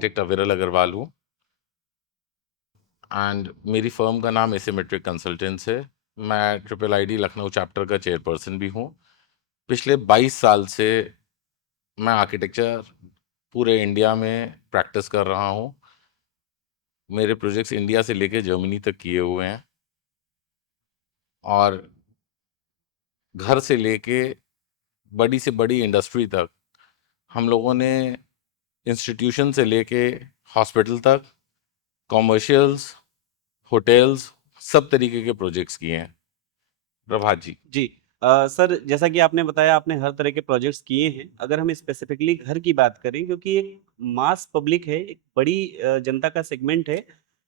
Architect अविरल अग्रवाल हूँ and मेरी फर्म का नाम एसिमेट्रिक कंसल्टेंट्स है। मैं ट्रिपल आईडी लखनऊ चैप्टर का चेयरपर्सन भी हूँ। पिछले 22 साल से मैं आर्किटेक्चर पूरे इंडिया में प्रैक्टिस कर रहा हूँ। मेरे प्रोजेक्ट्स इंडिया से लेके जर्मनी तक किए हुए हैं और घर से लेके बड़ी से बड़ी इंडस्ट्री तक हम लोगों ने इंस्टीट्यूशन से लेके हॉस्पिटल तक, कॉमर्शियल्स, होटल्स, सब तरीके के प्रोजेक्ट्स किए हैं। प्रभात जी। जी सर, जैसा कि आपने बताया आपने हर तरह के प्रोजेक्ट्स किए हैं। अगर हम स्पेसिफिकली घर की बात करें, क्योंकि एक मास पब्लिक है, एक बड़ी जनता का सेगमेंट है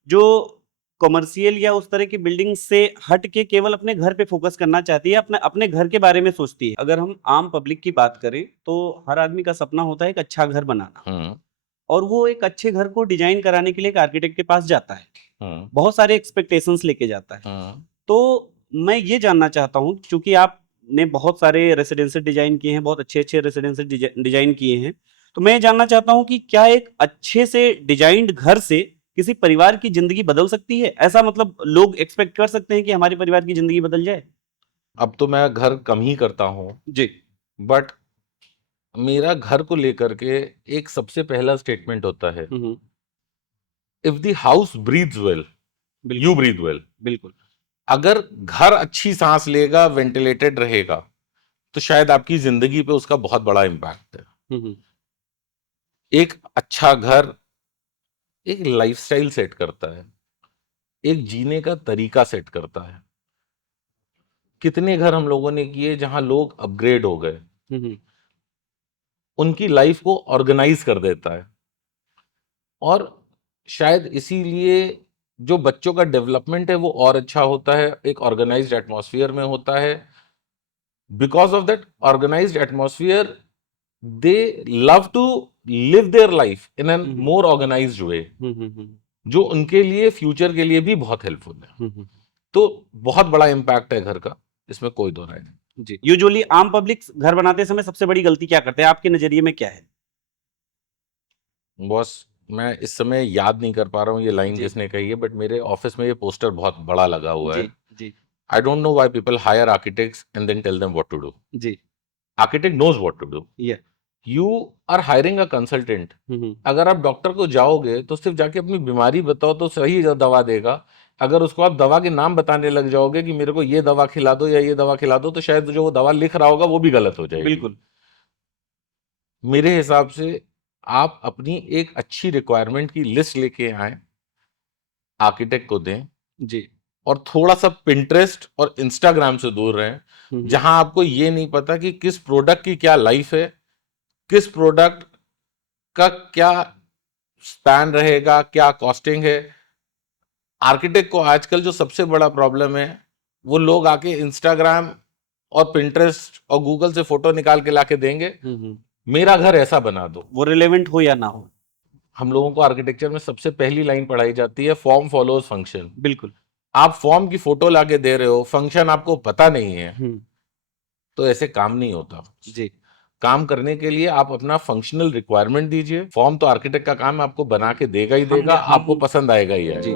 जो कमर्शियल या उस तरह की बिल्डिंग से हट के केवल अपने घर पे फोकस करना चाहती है, अपने अपने घर के बारे में सोचती है। अगर हम आम पब्लिक की बात करें तो हर आदमी का सपना होता है एक अच्छा घर बनाना, और वो एक अच्छे घर को डिजाइन कराने के लिए एक आर्किटेक्ट के पास जाता है, बहुत सारे एक्सपेक्टेशंस लेके जाता है। तो मैं ये जानना चाहता हूँ, क्योंकि आपने बहुत सारे रेसिडेंशियल डिजाइन किए हैं, बहुत अच्छे अच्छे रेसिडेंशियल डिजाइन किए हैं, तो मैं ये जानना चाहता हूँ कि क्या एक अच्छे से डिजाइंड घर से किसी परिवार की जिंदगी बदल सकती है? ऐसा मतलब लोग एक्सपेक्ट कर सकते हैं कि हमारे परिवार की जिंदगी बदल जाए? अब तो मैं घर कम ही करता हूँ जी। बट मेरा घर को लेकर के एक सबसे पहला स्टेटमेंट होता है, if the house breathes well you breathe well. बिल्कुल। अगर घर अच्छी सांस लेगा, वेंटिलेटेड रहेगा, तो शायद आपकी जिंदगी पे उसका बहुत बड़ा इम्पैक्ट है। एक अच्छा घर एक लाइफस्टाइल सेट करता है, एक जीने का तरीका सेट करता है। कितने घर हम लोगों ने किए जहां लोग अपग्रेड हो गए, उनकी लाइफ को ऑर्गेनाइज कर देता है। और शायद इसीलिए जो बच्चों का डेवलपमेंट है वो और अच्छा होता है, एक ऑर्गेनाइज्ड एटमॉस्फेयर में होता है। Because of that organised atmosphere they love to live their life in an more organised way, जो उनके लिए फ्यूचर के लिए भी बहुत हेल्पफुल है। तो बहुत बड़ा इम्पैक्ट है घर का, इसमें कोई दो राय नहीं। जी। यूजुअली आम पब्लिक घर बनाते समय सबसे बड़ी गलती क्या करते हैं, आपके नजरिए में क्या है? बॉस, मैं इस समय याद नहीं कर पा रहा हूँ ये लाइन किसने कही है, बट मेरे ऑफिस में ये पोस्टर बहुत बड़ा लगा हुआ है। जी। I don't know why people hire architects and then tell them what to do. जी। Architect knows what to do. You are hiring a consultant. अगर आप डॉक्टर को जाओगे तो सिर्फ जाके अपनी बीमारी बताओ तो सही दवा देगा। अगर उसको आप दवा के नाम बताने लग जाओगे कि मेरे को ये दवा खिला दो या ये दवा खिला दो, तो शायद जो वो दवा लिख रहा होगा वो भी गलत हो जाएगी। बिल्कुल। मेरे हिसाब से आप अपनी एक अच्छी रिक्वायरमेंट की लिस्ट लेके आए, आर्किटेक्ट को दें जी। और थोड़ा सा पिंटरेस्ट और इंस्टाग्राम से दूर रहें, जहां आपको ये नहीं पता कि किस प्रोडक्ट की क्या लाइफ है, किस प्रोडक्ट का क्या स्पैन रहेगा, क्या कॉस्टिंग है। आर्किटेक्ट को आजकल जो सबसे बड़ा प्रॉब्लम है, वो लोग आके इंस्टाग्राम और पिंटरेस्ट और गूगल से फोटो निकाल के लाके देंगे, मेरा घर ऐसा बना दो। वो रिलेवेंट हो या ना हो। हम लोगों को आर्किटेक्चर में सबसे पहली लाइन पढ़ाई जाती है, फॉर्म फॉलोज फंक्शन। बिल्कुल। आप फॉर्म की फोटो लाके दे रहे हो, फंक्शन आपको पता नहीं है, तो ऐसे काम नहीं होता। जी। काम करने के लिए आप अपना फंक्शनल रिक्वायरमेंट दीजिए। फॉर्म तो आर्किटेक्ट का काम आपको बना के देगा ही देगा, आपको पसंद आएगा ही आएगा। जी।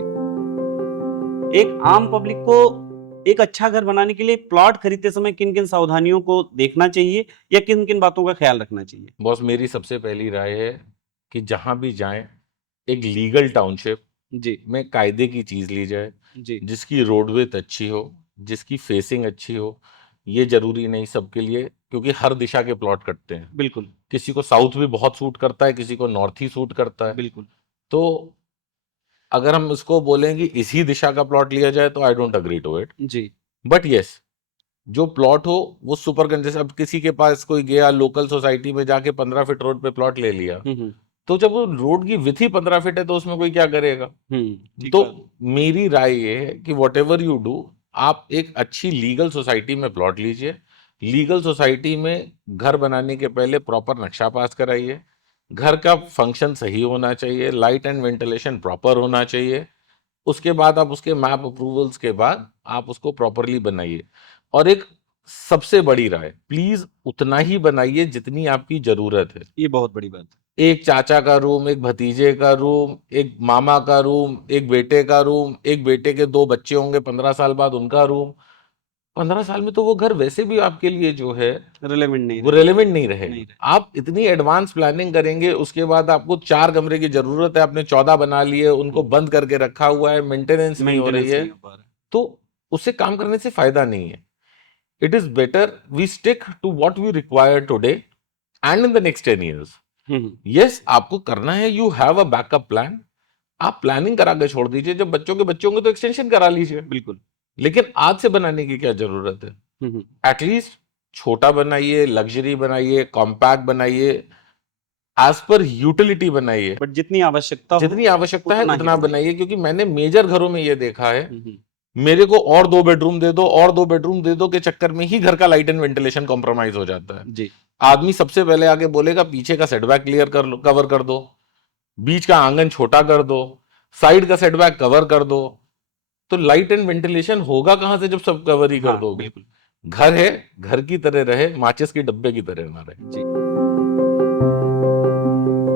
एक आम पब्लिक को एक अच्छा घर बनाने के लिए प्लॉट खरीदते समय किन किन सावधानियों को देखना चाहिए या किन किन बातों का ख्याल रखना चाहिए? बॉस, मेरी सबसे पहली राय है कि जहां भी जाएं एक लीगल टाउनशिप में कायदे की चीज ली जाए, जिसकी रोडवेज अच्छी हो, जिसकी फेसिंग अच्छी हो। ये जरूरी नहीं सबके लिए, क्योंकि हर दिशा के प्लॉट कटते हैं। बिल्कुल। किसी को साउथ भी बहुत सूट करता है, किसी को नॉर्थ ही सूट करता है। बिल्कुल। तो अगर हम इसको बोलें कि इसी दिशा का प्लॉट लिया जाए तो I don't agree to it. जी। बट यस, जो प्लॉट हो वो सुपर कंजेस्ट। अब किसी के पास कोई गया लोकल सोसाइटी में जाके 15 फीट रोड पे प्लॉट ले लिया, तो जब वो रोड की विथ ही 15 फीट है तो उसमें कोई क्या करेगा? तो मेरी राय ये है कि वॉट एवर यू डू, आप एक अच्छी लीगल सोसाइटी में प्लॉट लीजिए। लीगल सोसाइटी में घर बनाने के पहले प्रॉपर नक्शा पास कराइए। घर का फंक्शन सही होना चाहिए, लाइट एंड वेंटिलेशन प्रॉपर होना चाहिए। उसके बाद आप उसके मैप अप्रूवल्स के बाद आप उसको प्रॉपरली बनाइए। और एक सबसे बड़ी राय, प्लीज उतना ही बनाइए जितनी आपकी जरूरत है। ये बहुत बड़ी बात है। एक चाचा का रूम, एक भतीजे का रूम, एक मामा का रूम, एक बेटे का रूम, एक बेटे के 2 बच्चे होंगे 15 साल बाद उनका रूम। 15 साल में तो वो घर वैसे भी आपके लिए जो है रिलेवेंट नहीं वो रहेगा। रेलेवेंट नहीं रहेगा। नहीं रहेगा। आप इतनी एडवांस प्लानिंग करेंगे, उसके बाद आपको 4 कमरे की जरूरत है, आपने 14 बना लिए, उनको बंद करके रखा हुआ है, मेंटेनेंस नहीं हो रही मेंटेनेंस है, नहीं हो पा रहा तो उससे काम करने से फायदा नहीं है। It is better we stick to what we require today and in the next 10 years। है। यस, आपको करना है, you have a backup plan, आप प्लानिंग करा के छोड़ दीजिए, जब बच्चों के बच्चे होंगे तो एक्सटेंशन करा लीजिए, बिल्कुल। लेकिन आज से बनाने की क्या जरूरत है। हम्म। एटलीस्ट छोटा बनाइए, लग्जरी बनाइए, कॉम्पैक्ट बनाइए, एज पर यूटिलिटी बनाइए, बट जितनी आवश्यकता हो जितनी आवश्यकता है उतना ही उतना बनाइए। बनाइए, क्योंकि मैंने मेजर घरों में ये देखा है, हम्म। मेरे को और 2 बेडरूम दे दो और 2 बेडरूम दे दो के चक्कर में ही घर का लाइट एंड वेंटिलेशन कॉम्प्रोमाइज हो जाता है। जी। आदमी सबसे पहले आके बोलेगा पीछे का सेटबैक क्लियर कर लो, कवर कर दो, बीच का आंगन छोटा कर दो, साइड का सेटबैक कवर कर दो, तो लाइट एंड वेंटिलेशन होगा कहां से जब सब कवर ही कर हाँ दोगे। बिल्कुल। घर है, घर की तरह रहे, माचिस के डब्बे की तरह ना रहे। जी।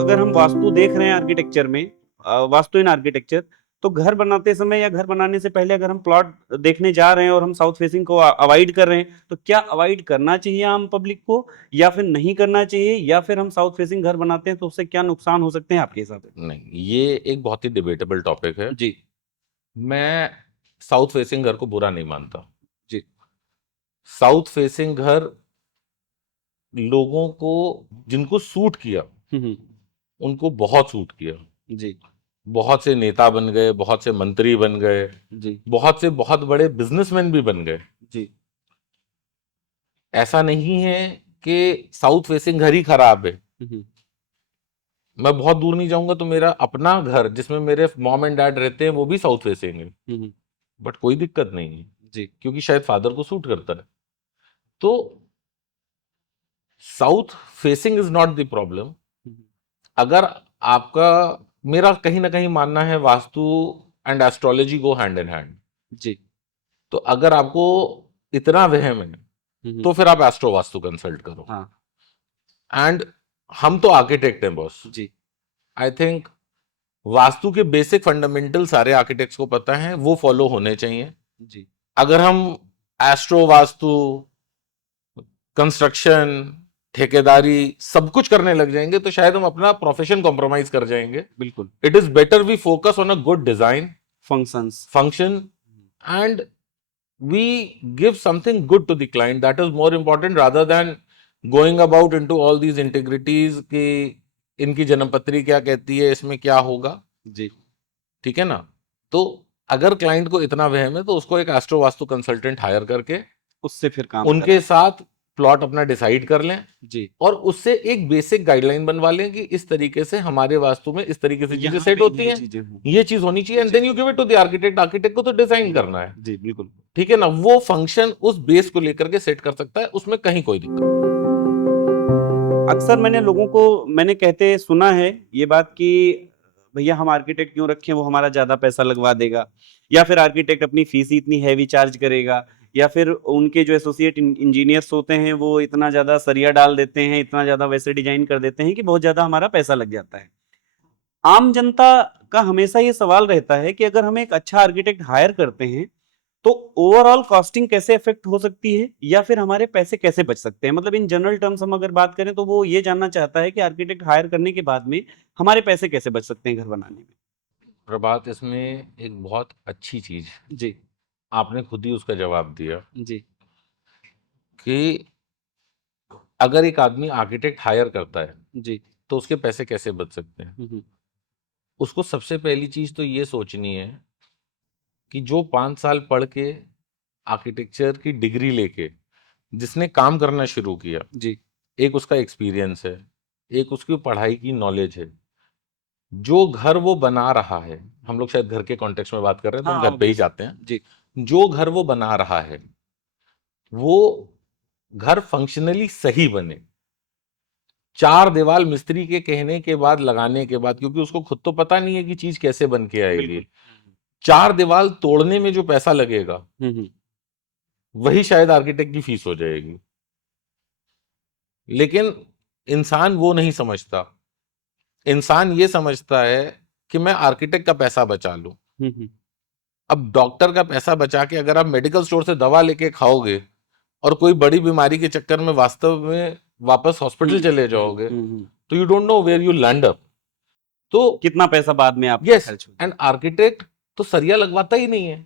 अगर हम वास्तु देख रहे हैं आर्किटेक्चर में, वास्तु इन आर्किटेक्चर, तो घर बनाते समय या घर बनाने से पहले अगर हम प्लॉट देखने जा रहे हैं और हम साउथ फेसिंग को अवॉइड कर रहे हैं, तो क्या अवॉइड करना चाहिए आम पब्लिक को, या फिर नहीं करना चाहिए, या फिर हम साउथ फेसिंग घर बनाते हैं तो उससे क्या नुकसान हो सकते हैं आपके हिसाब से? नहीं, ये एक बहुत ही डिबेटेबल टॉपिक है। जी। मैं साउथ फेसिंग घर को बुरा नहीं मानता। जी। साउथ फेसिंग घर लोगों को, जिनको सूट किया, हम्म। उनको बहुत सूट किया। जी। बहुत से नेता बन गए, बहुत से मंत्री बन गए, जी। बहुत से बहुत बड़े बिजनेसमैन भी बन गए। जी। ऐसा नहीं है कि साउथ फेसिंग घर ही खराब है। हम्म। मैं बहुत दूर नहीं जाऊंगा तो मेरा अपना घर जिसमें मेरे मॉम एंड डैड रहते हैं वो भी साउथ फेसिंग है, हम्म। बट कोई दिक्कत नहीं है, जी। क्योंकि शायद फादर को सूट करता है। तो south facing is not the problem. Hmm. अगर आपका, मेरा कहीं ना कहीं मानना है vastu and astrology go hand in hand. जी। तो अगर आपको इतना वहम है हम्म। तो फिर आप एस्ट्रो वास्तु कंसल्ट करो। हाँ। एंड हम तो आर्किटेक्ट हैं बॉस। जी। आई थिंक वास्तु के बेसिक फंडामेंटल सारे आर्किटेक्ट्स को पता है, वो फॉलो होने चाहिए। जी। अगर हम एस्ट्रो वास्तु, कंस्ट्रक्शन, ठेकेदारी सब कुछ करने लग जाएंगे तो शायद हम अपना प्रोफेशन कॉम्प्रोमाइज कर जाएंगे। बिल्कुल। It is better we focus on a good design, functions. function, and we give something good to the client. That is more important rather than going about into all these integrities कि इनकी जन्मपत्री क्या कहती है, इसमें क्या होगा। जी। ठीक है ना। तो अगर क्लाइंट को इतना वहम है तो उसको एक एस्ट्रो वास्तु कंसल्टेंट हायर करके उससे फिर काम उनके करें। साथ प्लॉट अपना डिसाइड कर लें, जी। और उससे एक बेसिक गाइडलाइन बनवा लें कि इस तरीके से हमारे वास्तु में इस तरीके से चीजें यहाँ सेट पे होती ये हैं, चीजें हों। ये चीज होनी चाहिए, and then you give it to the architect. Architect को तो डिजाइन करना है, जी बिल्कुल। ठीक है ना। वो फंक्शन उस बेस को लेकर के सेट कर सकता है, उसमें कहीं कोई दिक्कत नहीं। अक्सर मैंने कहते सुना है ये बात कि भैया हम आर्किटेक्ट क्यों रखें, वो हमारा ज्यादा पैसा लगवा देगा, या फिर आर्किटेक्ट अपनी फीस ही इतनी हैवी चार्ज करेगा, या फिर उनके जो एसोसिएट इंजीनियर्स होते हैं वो इतना ज्यादा सरिया डाल देते हैं, इतना ज्यादा वैसे डिजाइन कर देते हैं कि बहुत ज्यादा हमारा पैसा लग जाता है। आम जनता का हमेशा ये सवाल रहता है कि अगर हम एक अच्छा आर्किटेक्ट हायर करते हैं तो ओवरऑल कॉस्टिंग कैसे इफेक्ट हो सकती है, या फिर हमारे पैसे कैसे बच सकते हैं। मतलब इन जनरल टर्म्स हम अगर बात करें तो वो ये जानना चाहता है कि आर्किटेक्ट हायर करने के बाद में हमारे पैसे कैसे बच सकते हैं घर बनाने में। प्रभात, इसमें एक बहुत अच्छी चीज जी। आपने खुद ही उसका जवाब दिया जी। कि अगर एक आदमी आर्किटेक्ट हायर करता है जी। तो उसके पैसे कैसे बच सकते हैं। हम्म। उसको सबसे पहली चीज तो ये सोचनी है कि जो 5 साल पढ़ के आर्किटेक्चर की डिग्री लेके जिसने काम करना शुरू किया, जी। एक उसका एक्सपीरियंस है, एक उसकी पढ़ाई की नॉलेज है, जो घर वो बना रहा है, हम लोग शायद घर के कॉन्टेक्स्ट में बात कर रहे हैं तो हम हाँ घर पे ही obvious। जाते हैं, जी। जो घर वो बना रहा है वो घर फंक्शनली सही बने। 4 दीवार मिस्त्री के कहने के बाद, लगाने के बाद, क्योंकि उसको खुद तो पता नहीं है कि चीज कैसे बन के आएगी, बिल्कुल। 4 दीवार तोड़ने में जो पैसा लगेगा हम्म। वही शायद आर्किटेक्ट की फीस हो जाएगी। लेकिन इंसान वो नहीं समझता इंसान ये समझता है कि मैं आर्किटेक्ट का पैसा बचा लूं। अब डॉक्टर का पैसा बचा के अगर आप मेडिकल स्टोर से दवा लेके खाओगे और कोई बड़ी बीमारी के चक्कर में वास्तव में वापस हॉस्पिटल चले जाओगे, तो you don't know where you land up. तो कितना पैसा बाद में आपका यस, खर्च हो एंड आर्किटेक्ट तो सरिया लगवाता ही नहीं है।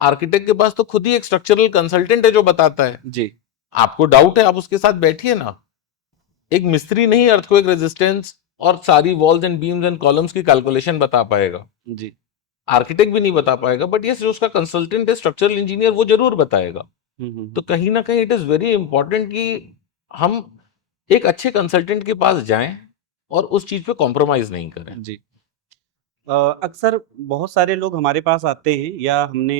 आर्किटेक्ट के पास तो खुद ही एक स्ट्रक्चरल कंसल्टेंट है जो बताता है। जी। आपको डाउट है, आप उसके साथ बैठिए ना। एक मिस्त्री नहीं अर्थक्वेक रेजिस्टेंस और सारी walls and beams and columns की कैलकुलेशन बता पाएगा, जी। आर्किटेक्ट भी नहीं बता पाएगा, बट यस जो उसका कंसल्टेंट है स्ट्रक्चरल इंजीनियर वो जरूर बताएगा। तो कहीं ना कहीं इट इज वेरी इंपॉर्टेंट कि हम एक अच्छे कंसल्टेंट के पास जाएं और उस चीज पे कॉम्प्रोमाइज नहीं करें। जी। अक्सर बहुत सारे लोग हमारे पास आते हैं या हमने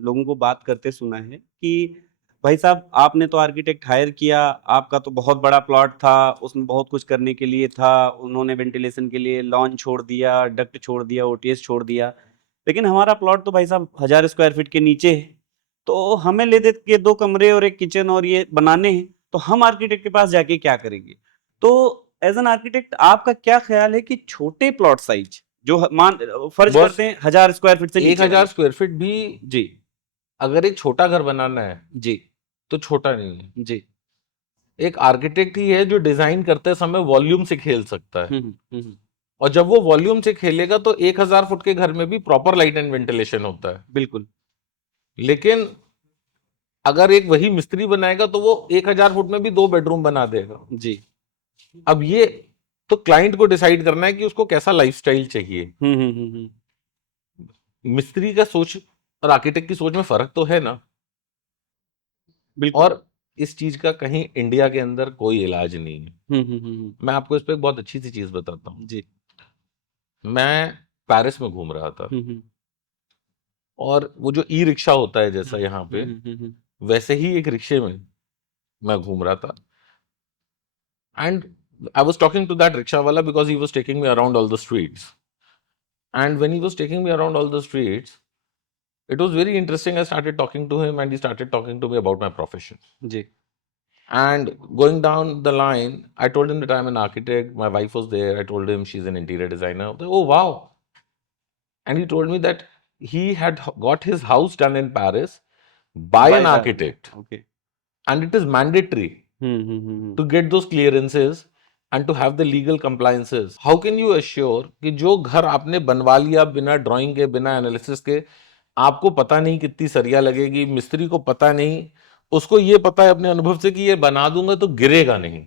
लोगों को बात करते सुना है कि भाई साहब आपने तो आर्किटेक्ट हायर किया, आपका तो बहुत बड़ा प्लॉट था, उसमें बहुत कुछ करने के लिए था, उन्होंने वेंटिलेशन के लिए लॉन छोड़ दिया, डक्ट छोड़ दिया, ओटीएस छोड़ दिया, लेकिन हमारा प्लॉट तो भाई साहब 1000 स्क्वायर फीट के नीचे है, तो हमें ले दे के 2 कमरे और एक किचन और ये बनाने हैं, तो हम आर्किटेक्ट के पास जाके क्या करेंगे? तो एज एन आर्किटेक्ट आपका क्या ख्याल है कि छोटे प्लॉट साइज जो मान फर्ज बस करते हैं 1000 स्क्वायर फीट से एक नीचे हजार वाले, स्क्वायर फीट भी जी अगर एक छोटा घर बनाना है जी तो छोटा नहीं है। जी, एक आर्किटेक्ट ही है जो डिजाइन करते समय वॉल्यूम से खेल सकता है, हम्म, और जब वो वॉल्यूम से खेलेगा तो 1000 फुट के घर में भी प्रॉपर लाइट एंड वेंटिलेशन होता है। बिल्कुल, लेकिन अगर एक वही मिस्त्री बनाएगा तो वो 1000 फुट में भी 2 बेडरूम बना देगा। जी, अब ये तो क्लाइंट को डिसाइड करना है कि उसको कैसा लाइफस्टाइल चाहिए। मिस्त्री का सोच और आर्किटेक्ट की सोच में फर्क तो है ना। बिल्कुल, और इस चीज का कहीं इंडिया के अंदर कोई इलाज नहीं है। मैं आपको इस पे एक बहुत अच्छी सी चीज बताता हूँ। जी, मैं पेरिस में घूम रहा था, और वो जो ई रिक्शा होता है जैसा यहाँ पे, वैसे ही एक रिक्शे में मैं घूम रहा था। And I was talking to that rickshaw वाला because he was taking me around all the streets. And when he was taking me around all the streets, it was very interesting. I started talking to him and he started talking to me about my profession. जी, And going down the line, I told him that I'm an architect. My wife was there. I told him she's an interior designer. I was like, oh, wow. And he told me that he had got his house done in Paris by by an the architect. Okay, And it is mandatory to get those clearances and to have the legal compliances. How can you assure कि जो घर आपने बनवा लिया बिना drawing के, बिना analysis के, आपको पता नहीं कितनी सरिया लगेगी, मिस्त्री को पता नहीं, उसको ये पता है अपने अनुभव से कि ये बना दूंगा तो गिरेगा नहीं।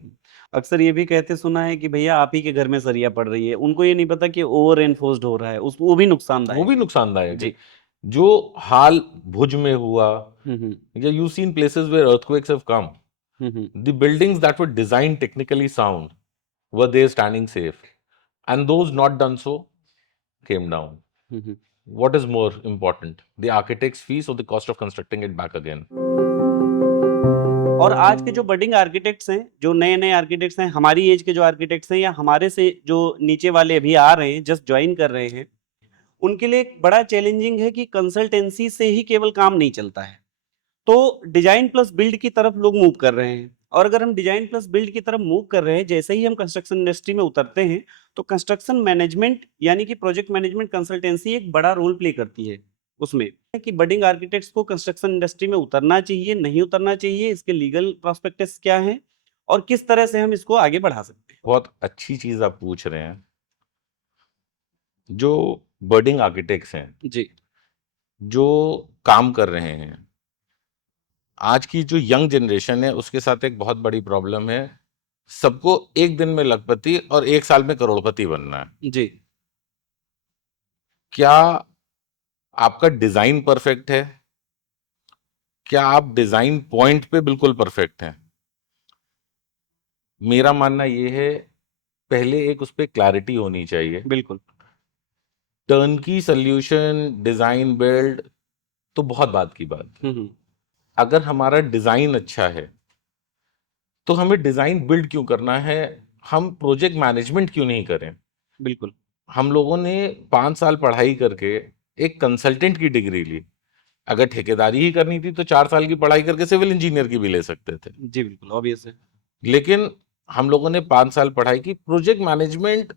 अक्सर ये भी कहते सुना है कि भैया आप ही के घर में सरिया पड़ रही है, उनको ये नहीं पता कि ओवर एनफोर्स्ड हो रहा है, उस वो भी वो नुकसानदायक भी है। नुकसानदायक है। जी, जो हाल भुज में हुआ, हम्म, या you seen places where earthquakes have come, hmm, the buildings that were designed technically sound were there standing safe, and those not done so came down. Hmm, What is more important, the architect's fees or the cost of constructing it back again? और आज के जो budding architects हैं, जो नए नए architects हैं, हमारी एज के जो आर्किटेक्ट्स हैं या हमारे से जो नीचे वाले अभी आ रहे हैं, जस्ट ज्वाइन कर रहे हैं, उनके लिए एक बड़ा चैलेंजिंग है कि कंसल्टेंसी से ही केवल काम नहीं चलता है। तो डिजाइन प्लस बिल्ड की तरफ लोग मूव कर रहे हैं, और अगर हम डिजाइन प्लस बिल्ड की तरफ मूव कर रहे हैं, जैसे ही हम कंस्ट्रक्शन इंडस्ट्री में उतरते हैं, तो कंस्ट्रक्शन मैनेजमेंट यानी कि प्रोजेक्ट मैनेजमेंट कंसल्टेंसी एक बड़ा रोल प्ले करती है उसमें, कि बडिंग आर्किटेक्ट्स को कंस्ट्रक्शन इंडस्ट्री में उतरना चाहिए, नहीं उतरना चाहिए, इसके लीगल प्रोस्पेक्टस क्या है और किस तरह से हम इसको आगे बढ़ा सकते हैं। बहुत अच्छी चीज आप पूछ रहे हैं। जो बर्डिंग आर्किटेक्ट्स हैं, जी, जो काम कर रहे हैं, आज की जो यंग जनरेशन है उसके साथ एक बहुत बड़ी प्रॉब्लम है। सबको एक दिन में लखपति और एक साल में करोड़पति बनना है। जी, क्या आपका डिजाइन परफेक्ट है? क्या आप डिजाइन पॉइंट पे बिल्कुल परफेक्ट हैं? मेरा मानना ये है, पहले एक उस पर क्लैरिटी होनी चाहिए। बिल्कुल, टर्नकी सॉल्यूशन डिजाइन बिल्ड तो बहुत बात की बात है। अगर हमारा डिजाइन अच्छा है तो हमें डिजाइन बिल्ड क्यों करना है? हम प्रोजेक्ट मैनेजमेंट क्यों नहीं करें? बिल्कुल, हम लोगों ने 5 साल पढ़ाई करके एक कंसल्टेंट की डिग्री ली। अगर ठेकेदारी ही करनी थी तो 4 साल की पढ़ाई करके सिविल इंजीनियर की भी ले सकते थे। जी, बिल्कुल ऑब्वियस है। लेकिन हम लोगों ने 5 साल पढ़ाई की। प्रोजेक्ट मैनेजमेंट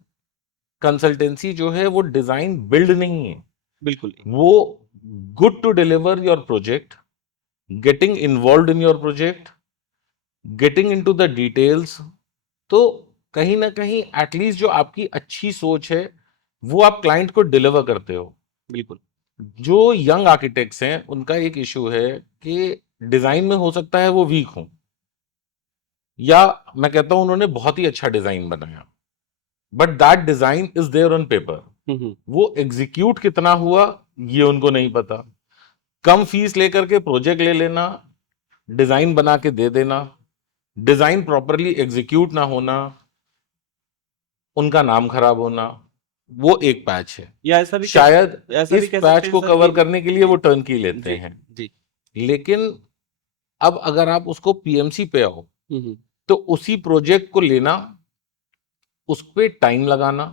कंसल्टेंसी जो है वो डिजाइन बिल्ड नहीं है, बिल्कुल वो good to deliver your project, getting involve in your project, getting into the details. तो कहीं ना कहीं एटलीस्ट जो आपकी अच्छी सोच है वो आप क्लाइंट को डिलीवर करते हो। बिल्कुल जो यंग आर्किटेक्ट्स हैं उनका एक इशू है कि डिजाइन में हो सकता है वो वीक हो, या मैं कहता हूं उन्होंने बहुत ही अच्छा डिजाइन बनाया but that design is there on paper, वो एग्जीक्यूट कितना हुआ ये उनको नहीं पता। कम फीस लेकर के प्रोजेक्ट ले लेना, डिजाइन बना के दे देना, डिजाइन प्रॉपरली एग्जीक्यूट ना होना, उनका नाम खराब होना, वो एक पैच है। या ऐसा भी शायद ऐसा भी इस कह पैच सकते हैं को सर कवर कि करने के लिए वो टर्नकी लेते जी हैं। जी लेकिन अब अगर आप उसको पीएमसी पे आओ हम्म, तो उसी प्रोजेक्ट को लेना, उस पे टाइम लगाना,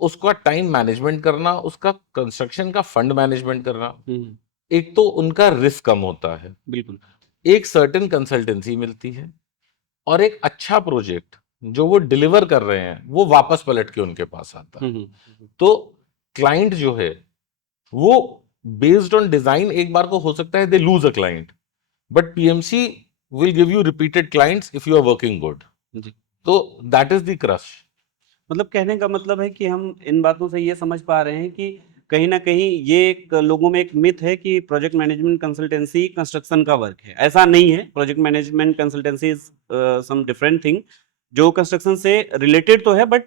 उसका टाइम मैनेजमेंट करना, उसका कंस्ट्रक्शन का फंड मैनेजमेंट करना, हम्म, एक तो उनका रिस्क कम होता है, बिल्कुल एक सर्टेन कंसल्टेंसी मिलती है, और एक अच्छा प्रोजेक्ट जो वो डिलीवर कर रहे हैं वो वापस पलट के उनके पास आता है। तो क्लाइंट जो है वो बेस्ड ऑन डिजाइन एक बार को हो सकता है they lose a client, but PMC will give you repeated clients if you are working good. जी तो दैट इज द क्रश। मतलब कहने का मतलब है कि हम इन बातों से ये समझ पा रहे हैं कि कहीं ना कहीं ये एक लोगों में एक मिथ है कि प्रोजेक्ट मैनेजमेंट कंसल्टेंसी कंस्ट्रक्शन का वर्क है। ऐसा नहीं है। Project management consultancy is some different thing, जो कंस्ट्रक्शन से रिलेटेड तो है बट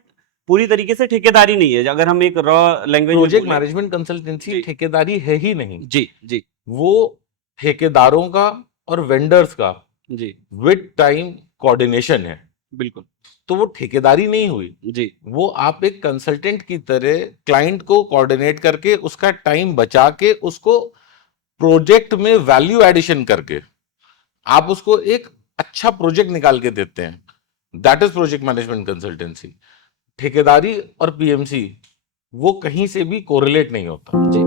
पूरी तरीके से ठेकेदारी नहीं है। अगर हम एक रॉ लैंग्वेज में प्रोजेक्ट बोले मैनेजमेंट कंसल्टेंसी जी ठेकेदारी है ही नहीं, जी जी वो ठेकेदारों का और वेंडर्स का जी विद टाइम कोऑर्डिनेशन है। बिल्कुल तो वो ठेकेदारी नहीं हुई, जी वो आप एक कंसल्टेंट की तरह क्लाइंट को कोऑर्डिनेट करके उसका टाइम बचा के उसको प्रोजेक्ट में वैल्यू एडिशन करके आप उसको एक अच्छा प्रोजेक्ट निकाल के देते हैं। That is project management consultancy. ठेकेदारी और पीएमसी वो कहीं से भी कोरिलेट नहीं होता। जी